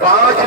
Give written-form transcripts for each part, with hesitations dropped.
5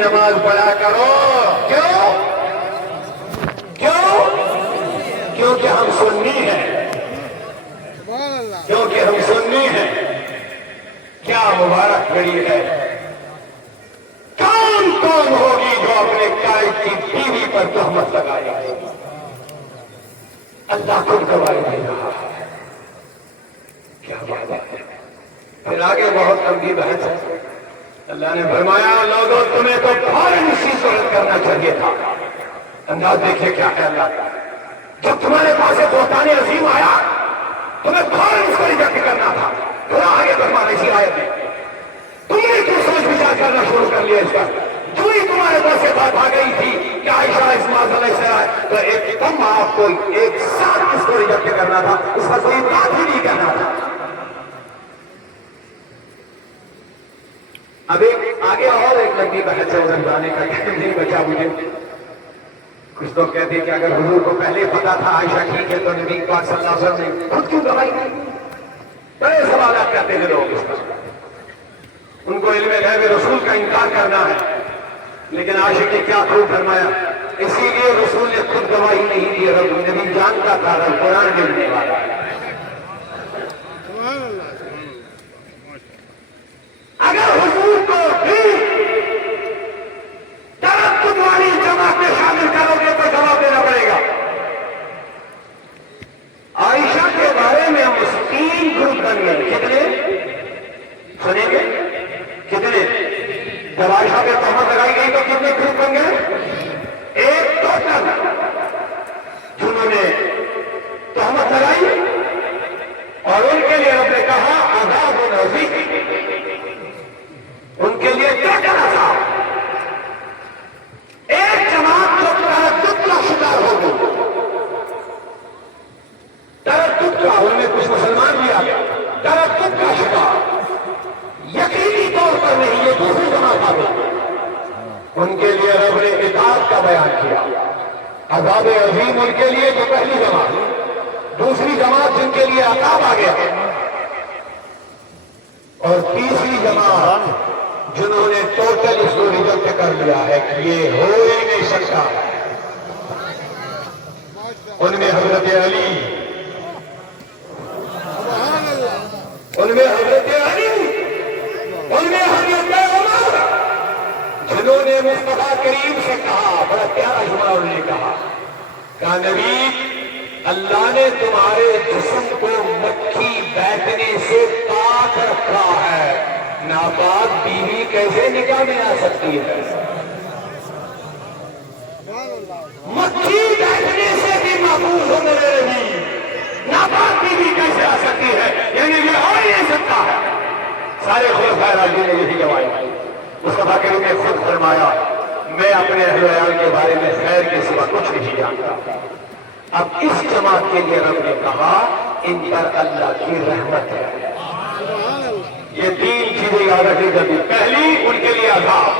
نماز پڑھا کرو. کیوں؟ کیوں؟ کیونکہ ہم سنی ہیں. کیونکہ ہم سنی ہیں. کیا مبارک گھڑی ہے. کون ہوگی جو اپنے قائد کی بیوی پر تہمت لگائے گی؟ اللہ خود گواہی دے رہا ہے. کیا بات ہے. پھر آگے بہت لمبی بحث ہے. اللہ نے فرمایا لوگوں تمہیں تو فوراً اسی صورت کرنا چاہیے تھا. انداز دیکھیے کیا ہے اللہ کا. جب تمہارے پاس ایک بہتان عظیم آیا تمہیں فوراً اس کو ریجیکٹ کرنا تھا. تھوڑا آگے فرمانا اسی آیت میں تم نے کیوں سوچ بچار کرنا شروع کر لیا اس کا. جو ہی تمہارے پاس یہ بات آ گئی تھی کہ عائشہ اس معاملے سے آئے تو ایک دم آپ کو ایک ساتھ اس کو ریجیکٹ کرنا تھا. اس کا کوئی بات ہی نہیں کرنا تھا. اب ایک آگے اور ایک لمبی بحث ہے ادھر جانے کا نہیں بچا مجھے. کچھ لوگ کہتے ہیں کہ اگر حضور کو پہلے پتا تھا عائشہ ٹھیک ہے تو نبی پاک صلی اللہ علیہ وسلم نے خود کیوں گواہی دی. بڑے سوالات کرتے ہیں لوگ اس پر. ان کو علم غیب رسول کا انکار کرنا ہے. لیکن عائشہ نے کیا خوب فرمایا. اسی لیے رسول نے خود گواہی نہیں دی. رب نبی جانتا تھا رب قرآن ملنے والا ہے. اگر حضور کو بھی تردد والی جماعت میں شامل کرو گے تو جواب دینا پڑے گا. عائشہ کے بارے میں ہم 3 گروپ بن گئے. کتنے سنیں گے؟ کتنے؟ جب عائشہ پہ تہمت لگائی گئی تو کتنے گروپ بن گئے؟ ایک ٹوٹل جنہوں نے تہمت لگائی اور ان کے لیے رب نے کہا عذاب عظیم. ان کے لیے ٹوٹل عذاب. ایک جماعت جو تردد کا شکار ہو گئی. تردد کا ان میں کچھ مسلمان بھی آ گئے. تردد کا شکار یقینی طور پر نہیں. یہ دوسری جماعت آ گئی. ان کے لیے رب نے اطاعت کا بیان کیا. عذاب عظیم ان کے لیے جو پہلی جماعت. دوسری جماعت جن کے لیے عذاب آ گیا. اور تیسری جماعت جنہوں نے ٹوٹل اس کو ریجیکٹ کر لیا ہے کہ یہ ہو ہی نہیں سکتا. ان میں حضرت علی, ان میں حضرت علی, ان میں حضرت عمر, جنہوں نے مصطفیٰ کریم سے کہا, بڑا پیارا جملہ انہوں نے کہا نبی اللہ نے تمہارے جسم کو مکھی بیٹھنے سے پاک رکھا ہے. ناپاک بیوی کیسے نکاح میں آ سکتی ہے؟ مکھی بیٹھنے سے بھی محفوظ ہو میرے نبی. ناپاک بیوی کیسے آ سکتی ہے؟ یعنی یہ ہو ہی نہیں سکتا ہے. سارے خلفائے راشدین نے یہی گواہی. مصطفیٰ کریم نے خود فرمایا میں اپنے اہل و عیال کے بارے میں خیر کے سوا کچھ نہیں جانتا. اب اس جماعت کے لیے رب نے کہا ان پر اللہ کی رحمت ہے. یہ 3 چیزیں یاد رکھنی چاہیے. پہلی ان کے لیے عذاب,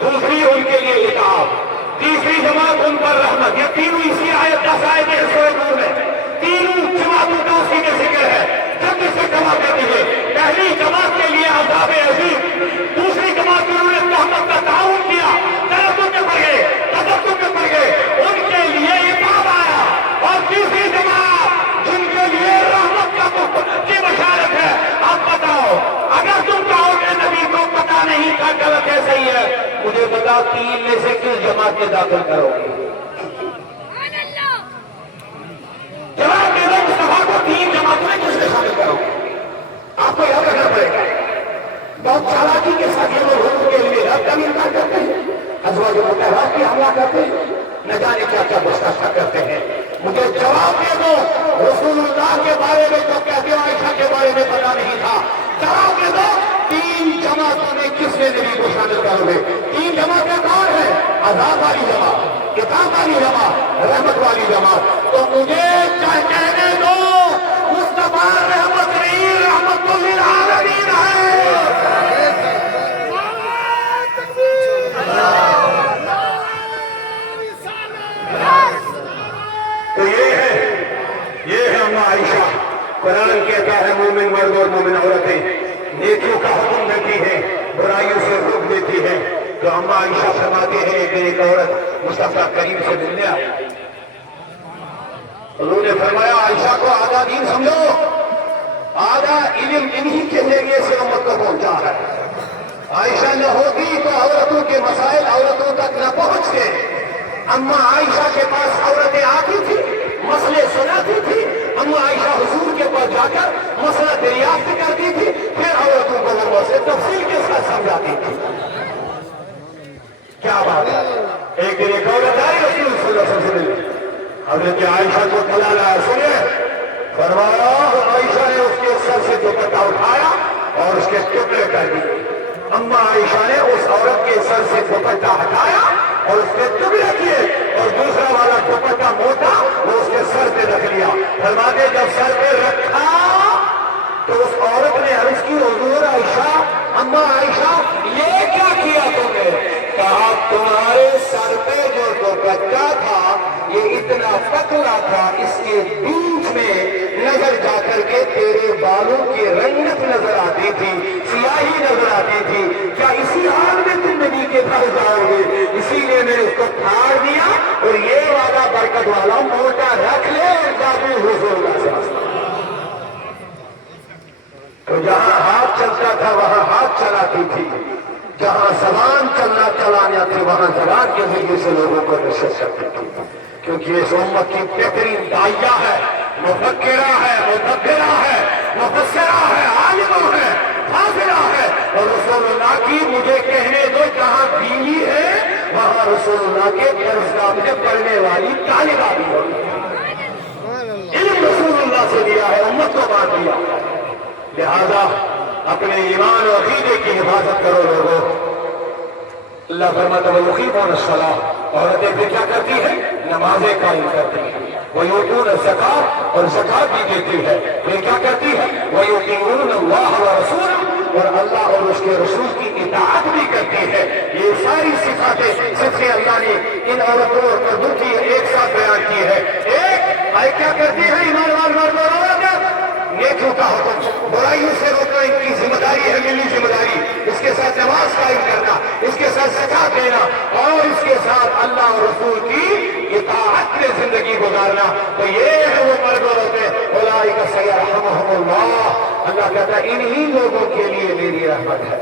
دوسری ان کے لیے عقاب, تیسری جماعت ان پر رحمت. یہ تینوں اسی آیت 10 آیتیں سورۃ نور میں تینوں جماعتوں کا اسی میں ذکر ہے. جب اسے جمع کرتے ہیں پہلی جماعت کے لیے عذاب عظیم, دوسری جماعت انہوں نے تہمت کا تعاون کیا, تردد میں پڑ گئے, تشدد میں پڑ گئے, ان کے لیے عقاب آیا. اور تیسری جماعت جن کے لیے رحمت کی بشارت ہے. آپ بتاؤ اگر تم کہو کہ نبی کو پتا نہیں تھا غلط ہے صحیح ہے, مجھے بتا 3 میں سے کس جماعت میں داخل کرو گے؟ جواب دے دو مصطفیٰ کو 3 جماعتوں میں کس میں شامل کرو گے؟ آپ کو یاد رکھنا پڑے گا. بہت چالاکی کے ساتھ یہ لوگ حضور کے لیے رب کا بھی انکار کرتے ہیں, ازواج مطہرات پہ حملہ کرتے ہیں, نہ جانے کیا کیا گستاخی کرتے ہیں. مجھے جواب دے دو رسول اللہ کے بارے میں جو کہتے ہو عائشہ کے بارے میں پتا نہیں تھا. جواب دے دو 3 جماعتوں میں کس نے نبی کو شامل کرو گے؟ 3 جماعتیں کون ہیں؟ عذاب والی جماعت, کتاب والی جماعت, رحمت والی جماعت. تو مجھے کہنے دو مصطفیٰ رحمت نہیں رحمت للعالمین ہے. تو یہ ہے ہم عائشہ. قرآن کہتا ہے مومن مرد اور مومن عورتیں نیکیوں کا حکم دیتی ہے, برائیوں سے روک دیتی ہے. تو اما عائشہ فرماتے ہیں ایک دن ایک عورت مصطفیٰ کریم سے ملنے آئی. حضور نے فرمایا عائشہ کو آدھا دین سمجھو, آدھا علم انہی کے ذریعے سے امت کو پہنچا ہے. عائشہ نہ ہوتی تو عورتوں کے مسائل عورتوں تک نہ پہنچتے. اما عائشہ کے پاس عورتیں آتی تھی, مسئلے سناتی تھی. اما عائشہ حضور کے پاس جا کر مسئلہ دریافت کرتی تھی, پھر عورتوں کو وہ مسئلے تفصیل کے ساتھ سمجھاتی تھی. کیا بات ہے. ایک دن ایک عورت آئی رسول صلی اللہ علیہ وسلم, حضرت عائشہ کو بلا لایا. سنے فرمایا عائشہ نے اس کے سر سے دوپٹہ اٹھایا اور اس کے ٹکڑے کر دیے. اما عائشہ نے اس عورت کے سر سے دوپٹہ ہٹایا اور اس کے ٹکڑے کیے, اور دوسرا والا دوپٹہ موٹا وہ اس کے سر پہ رکھ لیا. فرماتے جب سر پہ رکھا تو اس عورت نے عرض کی حضور عائشہ, اما عائشہ یہ کیا کیا تم نے؟ کہا تمہارے سر پہ جو دوپٹہ تھا یہ اتنا پتلا تھا, اس کے بیچ میں نظر جا کر کے تیرے بالوں کی رنگت نظر آتی تھی, سیاہی نظر آتی تھی. کیا اسی حال میں تم نبی کے گھر جاؤ گے؟ اسی لیے میں نے اس کو پھاڑ دیا اور یہ وعدہ برکت والا موٹا رکھ لے اور جاتے حضور کا. تو جہاں ہاتھ چلتا تھا وہاں ہاتھ چلاتی تھی, جہاں زبان چلنا چلانا تھی وہاں زبان کے ذریعے سے لوگوں کو نصیحت کرتی تھی. کیونکہ اس امت کی بہترین داعیہ ہے, مفکرہ ہے, مدبرہ ہے, مفسرہ ہے, عالمہ ہے, حافظہ ہے. اور رسول اللہ کی مجھے کہنے دو جہاں بیوی ہے وہاں رسول اللہ کے درسگاہ میں پڑھنے والی طالبہ بھی ہوتی ہے. علم رسول اللہ سے دیا ہے, امت کو بانٹ دیا. لہذا اپنے ایمان اور عقیدے کی حفاظت کرو لوگوں. اللہ فرماتا ہے وَيُقِيمُونَ الصَّلَاةَ, عورتیں پھر کیا کرتی ہے؟ نمازیں قائم کرتی ہیں. وَيُؤْتُونَ الزَّكَاةَ, اور زکات بھی دیتی ہے. پھر کیا کرتی ہے؟ وَيُطِيعُونَ اللَّهَ وَرَسُولَهُ, اور اللہ اور اس کے رسول کی اطاعت بھی کرتی ہے. یہ ساری صفاتیں سب سے اللہ نے ان عورتوں اور مردوں کی ایک ساتھ بیان کی ہے. ایک آئے کیا کرتی ہے ایمان والوں عورت؟ نیکیوں کا حکم, برائیوں سے روکنا ان کی ذمہ داری ہے, ملی ذمہ داری. اس کے ساتھ نماز قائم کرنا, اس کے ساتھ زکات دینا, اور اس کے ساتھ اللہ اور رسول کی اطاعت میں زندگی گزارنا. تو یہ ہے وہ مرد اور عورتیں, اولئک سیرحمہم اللہ. اللہ کہتا ہے انہی لوگوں کے لیے میری رحمت ہے.